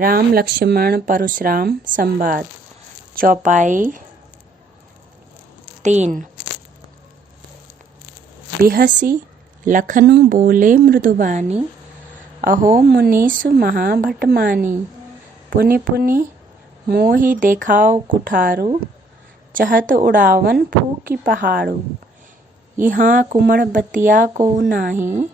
राम लक्ष्मण परशुराम संवाद चौपाई 3। बिहसी लखनु बोले मृदुबानी, अहो मुनीसु महाभटमानी। पुनि पुनि मोहि देखाओ कुठारू, चहत उड़ावन फूकी पहाड़ू। यहाँ कुमड़ बतिया को नाही,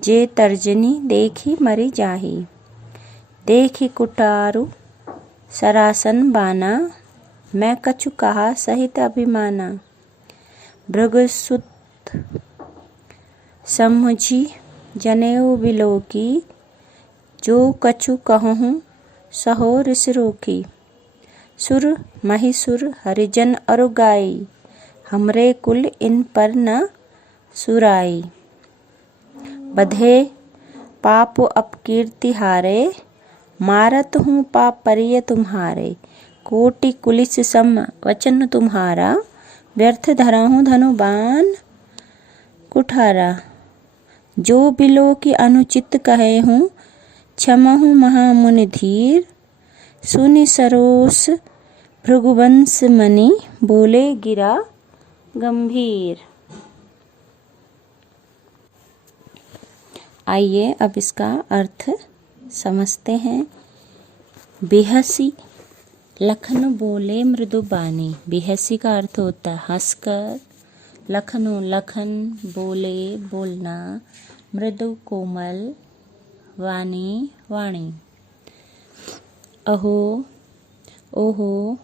जे तर्जनी देखी मरी जाही। देखी कुठारू सरासन बाना, मैं कछु कहा सहित अभिमाना। भृगुसुत समझी जनेऊ बिलोकी, जो कछु कहूँ सहो रिस रोकी। सुर महिसुर हरिजन अरु गाई, हमरे कुल इन पर न सुराई। बधे पाप अपकीर्ति हारे, मारत हूँ पाप परिय तुम्हारे। कोटि कुलिस सम वचन तुम्हारा, व्यर्थ धरहूँ धनु बाण कुठारा। जो बिलो की अनुचित कहे हूँ, क्षमहूँ महामुनि धीर। सुनि सरोस भृगुवंश मनि, बोले गिरा गंभीर। आइए अब इसका अर्थ समझते हैं। बिहसी लखनु बोले मृदुबानी। बिहसी का अर्थ होता है हंसकर, लखनु लखन, बोले बोलना, मृदु कोमल, वाणी वाणी। अहो ओहो,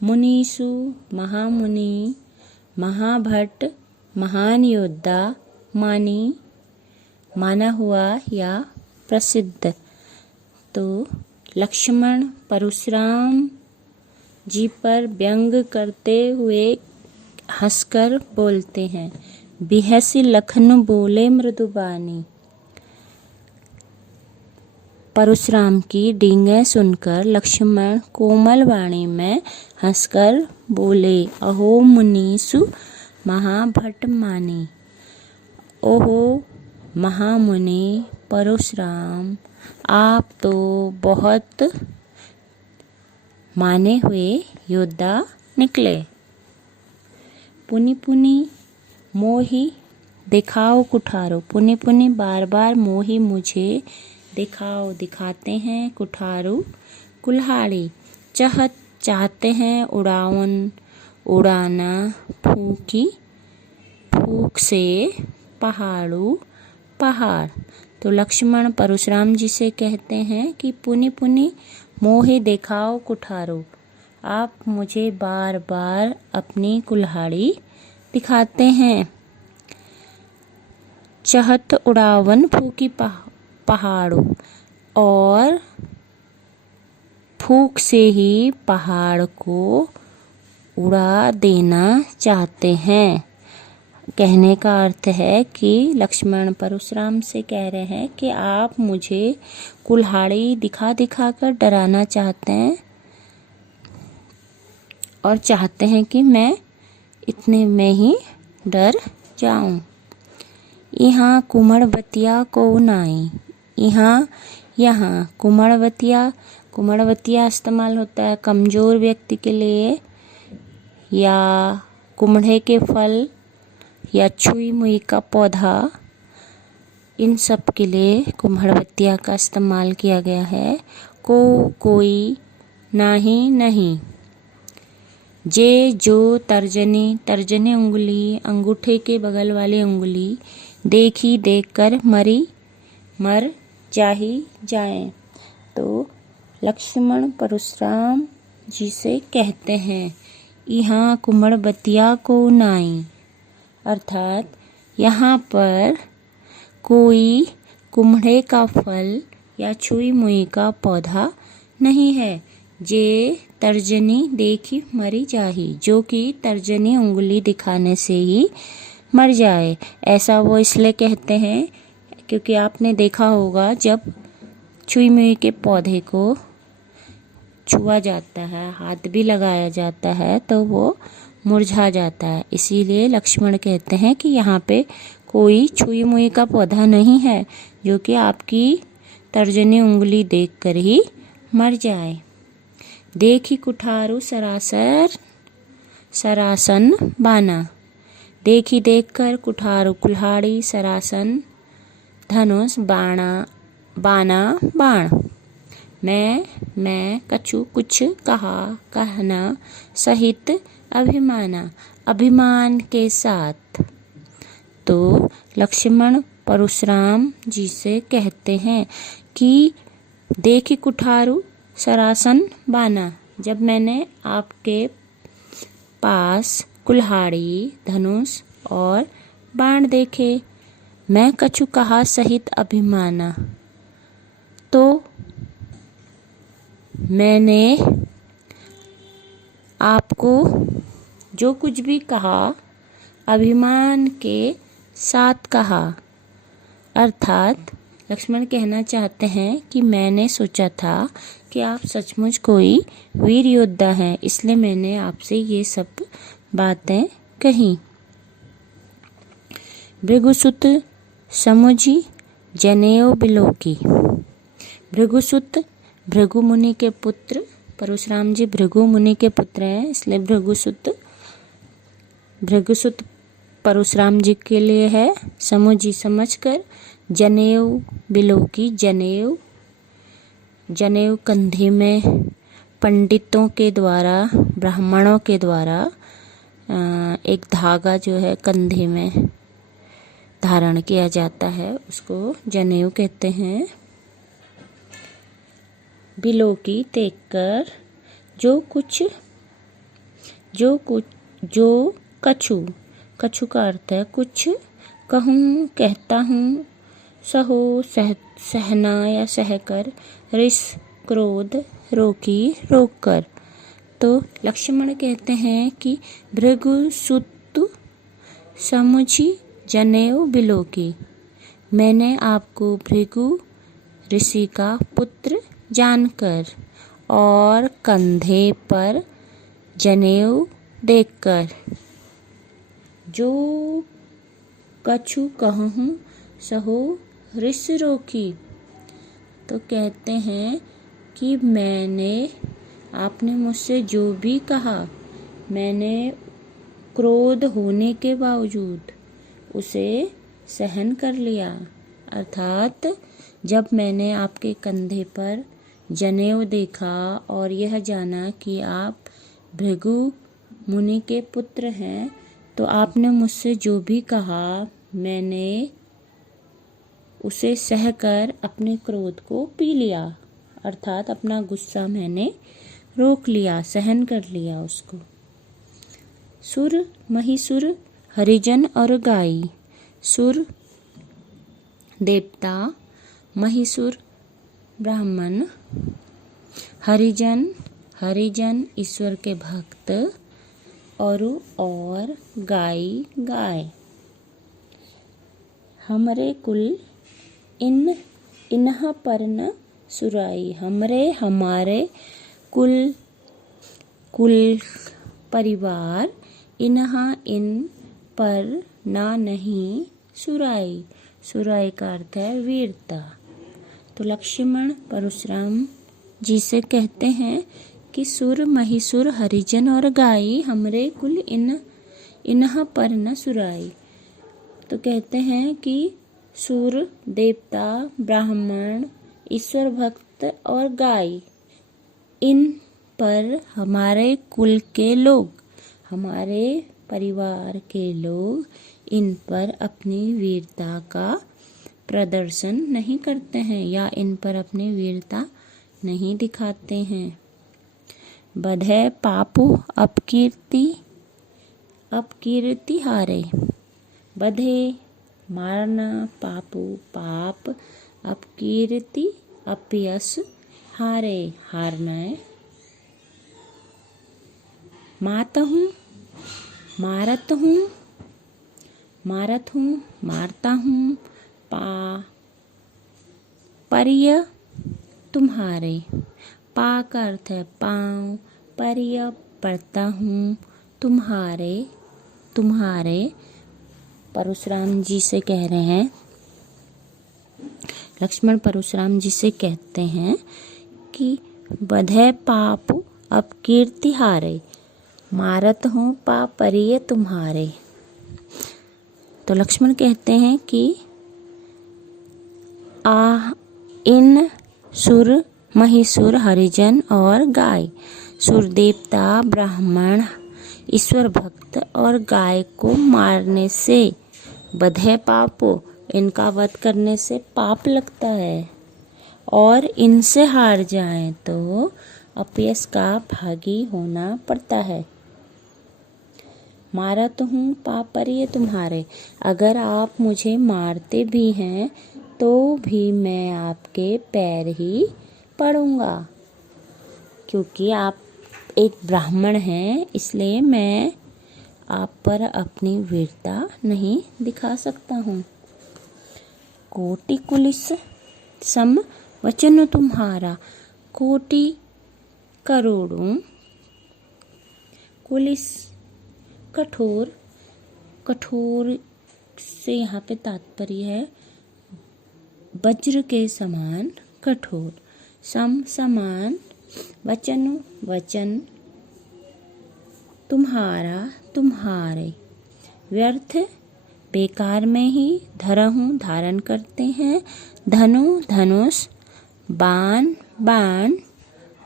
मुनीसु महामुनि, महाभट महान योद्धा, मानी माना हुआ या प्रसिद्ध। तो लक्ष्मण परशुराम जी पर व्यंग करते हुए हंसकर बोलते हैं। बिहसी लखनु बोले मृदुबानी। परशुराम की डींगे सुनकर लक्ष्मण कोमल वाणी में हंसकर बोले, अहो मुनीसु महाभट मानी। ओहो महामुनि परशुराम, आप तो बहुत माने हुए योद्धा निकले। पुनि पुनि मोहि दिखाओ कुठारो। पुनि पुनि बार बार मोहि मुझे दिखाओ दिखाते हैं कुठारू कुल्हाड़ी। चाहत चाहते हैं उड़ावन उड़ाना, फूकी फूक से पहाड़ू पहाड़। तो लक्ष्मण परशुराम जी से कहते हैं कि पुनि पुनि मोहि दिखाओ कुठारो, आप मुझे बार बार अपनी कुल्हाड़ी दिखाते हैं। चहत उड़ावन फूकी पहाड़ों, और फूक से ही पहाड़ को उड़ा देना चाहते हैं। कहने का अर्थ है कि लक्ष्मण परशुराम से कह रहे हैं कि आप मुझे कुल्हाड़ी दिखा दिखा कर डराना चाहते हैं और चाहते हैं कि मैं इतने में ही डर जाऊं। यहाँ कुमड़बतिया को नाई। यहाँ कुमड़बतिया इस्तेमाल होता है कमज़ोर व्यक्ति के लिए, या कुम्हड़े के फल, या छुई मुई का पौधा, इन सब के लिए कुम्हड़बतिया का इस्तेमाल किया गया है। कोई नाही नहीं। जे जो तर्जनी उंगली, अंगूठे के बगल वाली उंगली, देखी देखकर मर जाही जाए। तो लक्ष्मण परशुराम जी से कहते हैं, यहाँ कुमड़बतिया को नाई, अर्थात यहाँ पर कोई कुम्हड़े का फल या छुई मुई का पौधा नहीं है। जे तर्जनी देखी मरी जाही, जो कि तर्जनी उंगली दिखाने से ही मर जाए। ऐसा वो इसलिए कहते हैं क्योंकि आपने देखा होगा जब छुई मुई के पौधे को छुआ जाता है, हाथ भी लगाया जाता है, तो वो मुरझा जाता है। इसीलिए लक्ष्मण कहते हैं कि यहाँ पे कोई छुई मुई का पौधा नहीं है जो कि आपकी तर्जनी उंगली देखकर ही मर जाए। देखी कुठारू सरासन बाना। देखी देखकर कुठारू कुल्हाड़ी, सरासन धनुष, बाना बाण। मैं कछु कुछ कहा, कहना सहित अभिमाना, अभिमान के साथ। तो लक्ष्मण परशुराम जी से कहते हैं कि देखी कुठारू सरासन बाना, जब मैंने आपके पास कुल्हाड़ी, धनुष और बाण देखे, मैं कछु कहा सहित अभिमाना, तो मैंने आपको जो कुछ भी कहा अभिमान के साथ कहा। अर्थात लक्ष्मण कहना चाहते हैं कि मैंने सोचा था कि आप सचमुच कोई वीर योद्धा हैं, इसलिए मैंने आपसे ये सब बातें कही। भृगुसुत समुझी जनेऊ बिलोकी। भृगुसुत भृगु मुनि के पुत्र, परशुराम जी भृगु मुनि के पुत्र हैं, इसलिए भृगुसुत परशुराम जी के लिए है। समुझी समझकर, जनेऊ बिलोकी, जनेऊ कंधे में पंडितों के द्वारा, ब्राह्मणों के द्वारा एक धागा जो है कंधे में धारण किया जाता है, उसको जनेऊ कहते हैं। बिलोकी देखकर, जो कछु का अर्थ है कुछ, कहूँ कहता हूँ, सहो सहना या सहकर, रिस क्रोध रोकी रोककर। तो लक्ष्मण कहते हैं कि भृगुसुत समुझी जनेऊ बिलोकी, मैंने आपको भृगु ऋषि का पुत्र जानकर और कंधे पर जनेऊ देखकर, जो कछु कहूँ सहो रिस रोकी, तो कहते हैं कि आपने मुझसे जो भी कहा, मैंने क्रोध होने के बावजूद उसे सहन कर लिया। अर्थात जब मैंने आपके कंधे पर जनेऊ देखा और यह जाना कि आप भृगु मुनि के पुत्र हैं, तो आपने मुझसे जो भी कहा, मैंने उसे सहकर अपने क्रोध को पी लिया। अर्थात अपना गुस्सा मैंने रोक लिया, सहन कर लिया उसको। सुर महिसुर हरिजन और गाई। सुर देवता, महिसुर ब्राह्मण, हरिजन ईश्वर के भक्त, और गाय। हमरे कुल इन्ह पर न सुराई। हमारे कुल परिवार, इन पर ना नहीं सुराई। सुराई का अर्थ है वीरता। तो लक्ष्मण परशुराम जी से कहते हैं कि सुर महिसुर हरिजन और गाई, हमरे कुल इन्ह पर न सुराई। तो कहते हैं कि सुर देवता, ब्राह्मण, ईश्वर भक्त और गाय, इन पर हमारे कुल के लोग, हमारे परिवार के लोग इन पर अपनी वीरता का प्रदर्शन नहीं करते हैं या इन पर अपनी वीरता नहीं दिखाते हैं। बधै पापु अपकीर्ति हारे। बधे मारना, पापु पाप, अपकीर्ति अपयश, हारे हारना है। मारत हूँ, मारता हूँ, परिय तुम्हारे। पा का अर्थ है पाँव, परिय पढ़ता हूँ, तुम्हारे परशुराम जी से कह रहे हैं। लक्ष्मण परशुराम जी से कहते हैं कि बधै पाप अब कीर्ति हारे, मारत हूँ पाप परिये तुम्हारे। तो लक्ष्मण कहते हैं कि इन सुर महिषुर हरिजन और गाय, सुर देवता ब्राह्मण ईश्वर भक्त और गाय को मारने से बधै पापो, इनका वध करने से पाप लगता है, और इनसे हार जाएं तो अपयश का भागी होना पड़ता है। मारत हूँ पाप परिये तुम्हारे, अगर आप मुझे मारते भी हैं तो भी मैं आपके पैर ही पड़ूंगा, क्योंकि आप एक ब्राह्मण हैं, इसलिए मैं आप पर अपनी वीरता नहीं दिखा सकता हूँ। कोटि कुलिस सम वचन तुम्हारा, कोटि करोड़ों, कुलिस कठोर, कठोर से यहाँ पे तात्पर्य है वज्र के समान कठोर, सम समान, वचन वचन, तुम्हारा तुम्हारे, व्यर्थ बेकार में ही, धरहूँ धारण करते हैं, धनु धनुष, बाण बाण,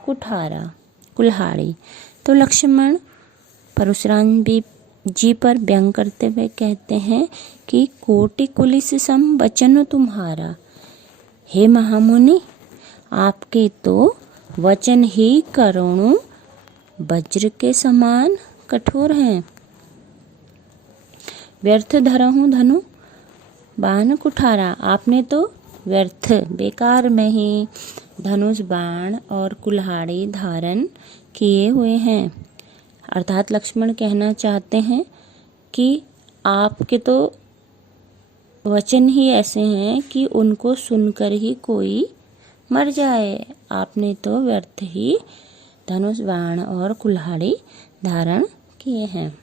कुठारा कुल्हाड़ी। तो लक्ष्मण परशुराम जी पर व्यंग करते हुए कहते हैं कि कोटि कुलिस सम वचन तुम्हारा, हे महामुनि आपके तो वचन ही करोड़ों वज्र के समान कठोर हैं। व्यर्थ धरहूँ धनु बाण कुठारा, आपने तो व्यर्थ बेकार में ही धनुष बाण और कुल्हाड़ी धारण किए हुए हैं। अर्थात लक्ष्मण कहना चाहते हैं कि आपके तो वचन ही ऐसे हैं कि उनको सुनकर ही कोई मर जाए, आपने तो व्यर्थ ही धनुष बाण और कुल्हाड़ी धारण किए हैं।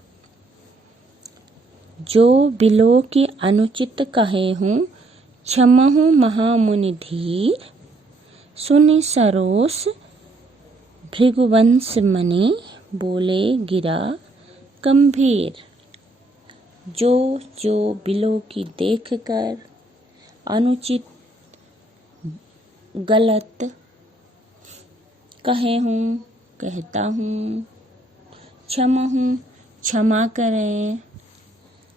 जो बिलो की अनुचित कहे हूँ, क्षमहु महामुनि धीर, सुनि सरोस भृगुवंश मणि, बोले गिरा गंभीर। जो बिलो की देखकर अनुचित गलत कहे हूँ, कहता हूँ, क्षमहु क्षमा करें,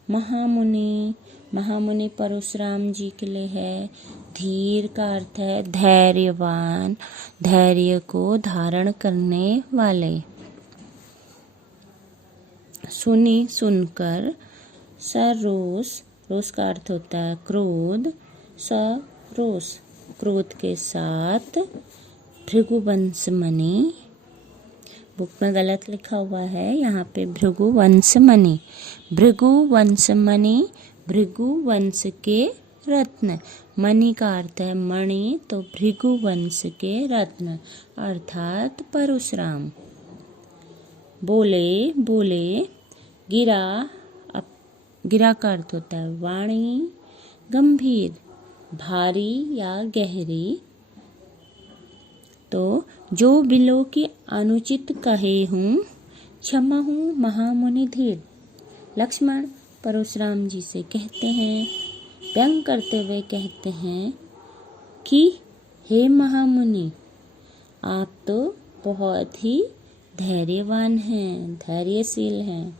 महामुनि, महामुनि परशुराम जी के लिए है। धीर का अर्थ है धैर्यवान, धैर्य को धारण करने वाले। सुनी सुनकर, सरोष, रोष का अर्थ होता है क्रोध, सरोष क्रोध के साथ, भृगुवंश मणि, बुक में गलत लिखा हुआ है, यहाँ पे भृगुवंश मणि, भृगुवंश मणि, भृगुवंश के रत्न, मणि का अर्थ है मणि, तो भृगुवंश के रत्न अर्थात परशुराम। बोले बोले, गिरा, गिरा का अर्थ होता है वाणी, गंभीर भारी या गहरी। तो जो बिलो की अनुचित कहे हूँ, क्षमा हूँ महामुनि धीर। लक्ष्मण परशुराम जी से कहते हैं, व्यंग करते हुए कहते हैं कि हे महामुनि, आप तो बहुत ही धैर्यवान हैं, धैर्यशील हैं।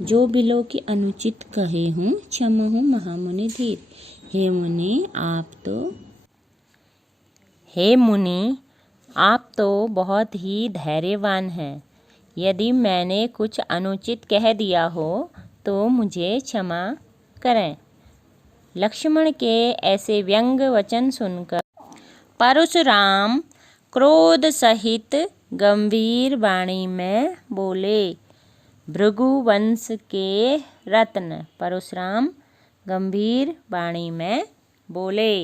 जो बिलो की अनुचित कहे हूँ, क्षमा हूँ महामुनि धीर। हे मुनि आप तो बहुत ही धैर्यवान हैं। यदि मैंने कुछ अनुचित कह दिया हो तो मुझे क्षमा करें। लक्ष्मण के ऐसे व्यंग वचन सुनकर परशुराम क्रोध सहित गंभीर वाणी में बोले। भृगुवंश के रत्न परशुराम गंभीर वाणी में बोले।